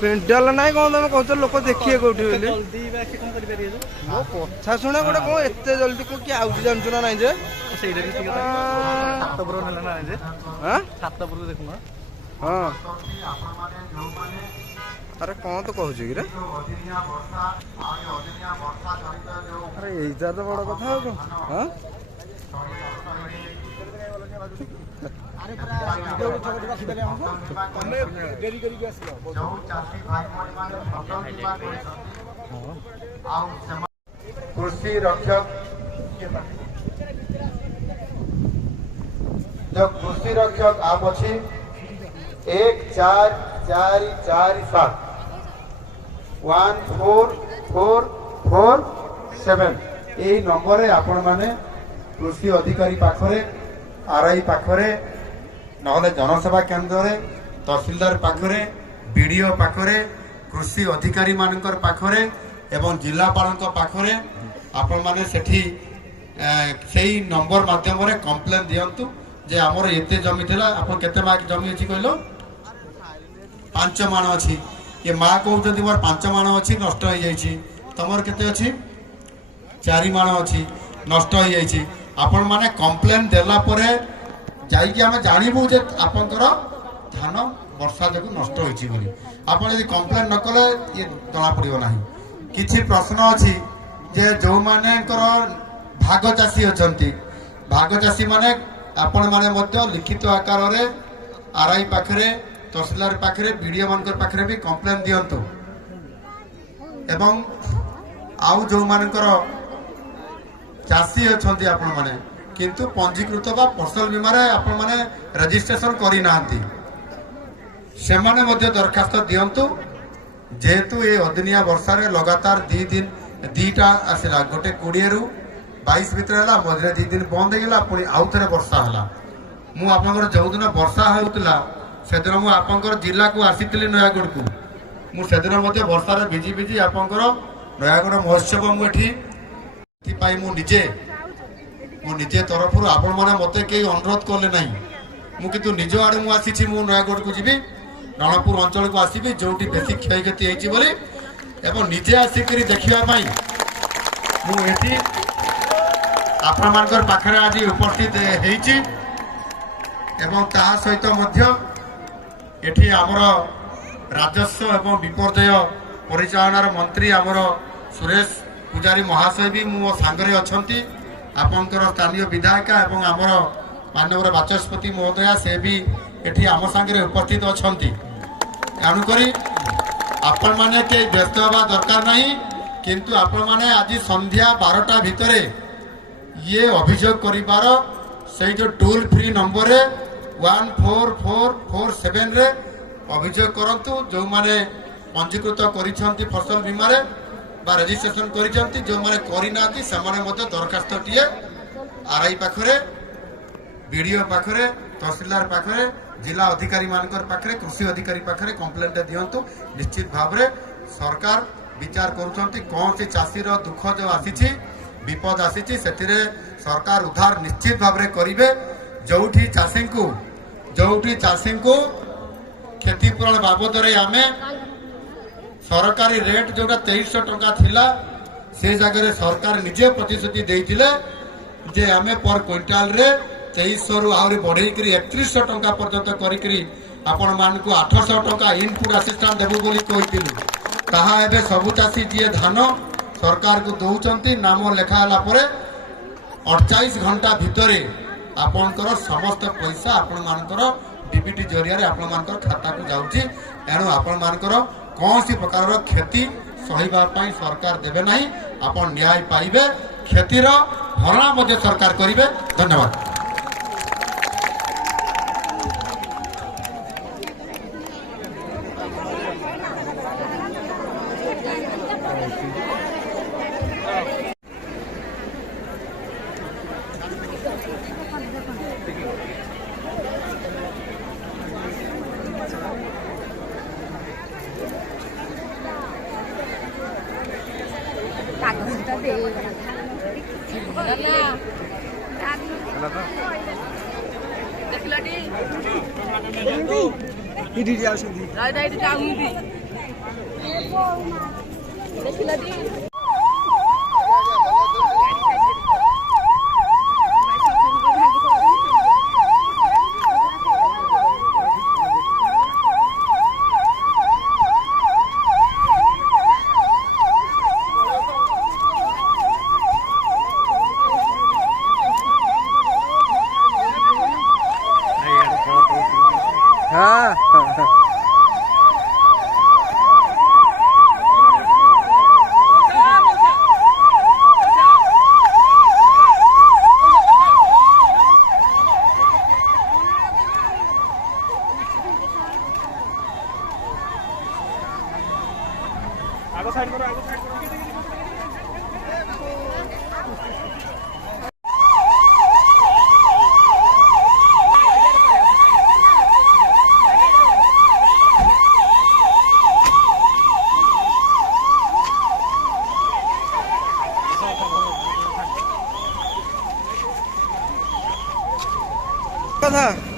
पेंडाल ना कौन तुम कह लोक देखिए कौटी मो कथा शुणे गोटे कौन एत जल्दी कौन किए आउट जानचु ना नाई जे हाँ अरे कौन तो कहूँ कि रे अरे यही तो बड़ कथा हाँ कृषि रक्षक जो कृषि रक्षक आम अच्छी 144447 14447 यही नंबर आपण माने कृषि अधिकारी पाखरे आरआई पाखरे नहले जनसेवा केंद्र तहसीलदार पाखरे बीडीओ पाखरे कृषि अधिकारी मानकर पाखरे एवं जिलापाल पाखरे आपण माने सेठी सेही नंबर माध्यम रे कंप्लेन दियंतु जे हमर एते जमी थिला आपण केते माक जमी अछि कहलो 5 माण अछि ये मा कहउछथि मोर 5 माण अछि नष्ट होई जाईछि तमर केते अछि 4 माण अछि नष्ट होई जाईछि आपण माने कंप्लेन देला परे जाई कि हम जानिबु जे आपनकर धान वर्षा जक नष्ट होईछि बोली आपण यदि कंप्लेन न कले ये जना पड़िबो नाही किछि प्रश्न अछि जे जो मानेकर भाग चासी अछंती भाग चासी माने आपण माने मध्य लिखित आकार रे आरआई पाखरे तहसीलदार पाखरे बीडीओ मानकर पाखरे भी कंप्लेन दियंतु एवं आउ जो मानकर चासी अछंती आपण माने किंतु पंजीकृत बा फसल बीमा रे आपण माने रजिस्ट्रेशन करि नांती से माने मध्य दरखास्त दियंतु जेहेतु ये अदिनिया वर्षा रे लगातार 2 दिन 2टा आसिला गोटे 20 रु 22 भीतर हला मझरे 2 दिन बंद हेला पुनी आउ थरे वर्षा हला मु आपनकर जो दिन वर्षा होउतला से दिन मु आपनकर जिला को आसीतली नयागढ़ को मु से दिन मध्य वर्षा रे भिजी भिजी आपनकर नयागढ़ महोत्सव मु एठी थी पाई मु निजे तरफ आपण माने मते के अनुरोध करले नाही मु किंतु निज आडे मु आसी मु नयागढ़ को जीवी रणपुर अंचल को आसबि जोटी बेसी क्षयक्षति होइछि बोली एवं निजे आसिकरी देखिबा पाई मु एठी आपण मानकर पाखरे आज उपस्थित हेइछि एवं ता सहित मध्य एठी हमर राजस्व एवं विपर्यय परिचालनार मंत्री हमर सुरेश पुजारी महाशय भी मो सांगरे अछंती आपनकर स्थानीय विधायक एवं हमर माननीय बाचस्पति महोदया से भी एठी आम सांगरे उपस्थित अछंती एणुकरी आपण माने के व्यस्त हवा दरकार नहीं किंतु आपण माने आज संध्या 12टा भितरे ये अभियोग करिबार से जो टोल फ्री नंबर 14447 रे अभियोग करंतु जो माने पंजीकृत करिसंती फसल बीमा रे बा रजिस्ट्रेशन करिसंती जो माने करि नाती से माने मते दरखास्त टिए आरआई पाखरे बीडीओ पाखरे तहसीलदार पाखरे जिला अधिकारी मानकर पाखरे कृषि अधिकारी पाखरे कंप्लेंट दियंतु निश्चित भाव रे सरकार विचार करूछंती कौन से चासी रो दुख जो आसीछि विपद आसीछि सेतिरे सरकार उद्धार निश्चित भाव रे करिवे जोठी चासी को क्षतिपूरण बाबद रे आमे सरकारी रेट जोटा 2300 टंका थिला से जगह रे सरकार निजे प्रतिश्रुति देइथिले जे आमे पर क्विंटाल रे 2300 रु आउरी बढ़ई करी 3100 टंका पर्यंत करी आपण मान को 800 टंका इनपुट असिस्टेंट देबो बोली कहिथिलु ताहा एबे सबु चासी जे धान सरकार को दउचंती नाम लेखाला परे 48 घंटा भितरे आपनकर समस्त पैसा आपण मानकर डीबीटी जरिया रे आपण मानकर खाता को जाउची एणु आपण मानकर कौन सी प्रकार क्षति सहिबा पाई सरकार देबे नहीं आपण न्याय पाइबे क्षतिर भरणा मध्य सरकार करिवे धन्यवाद। Ini dia sendiri. हाँ आगो साइड करो आगो साइड करो कथा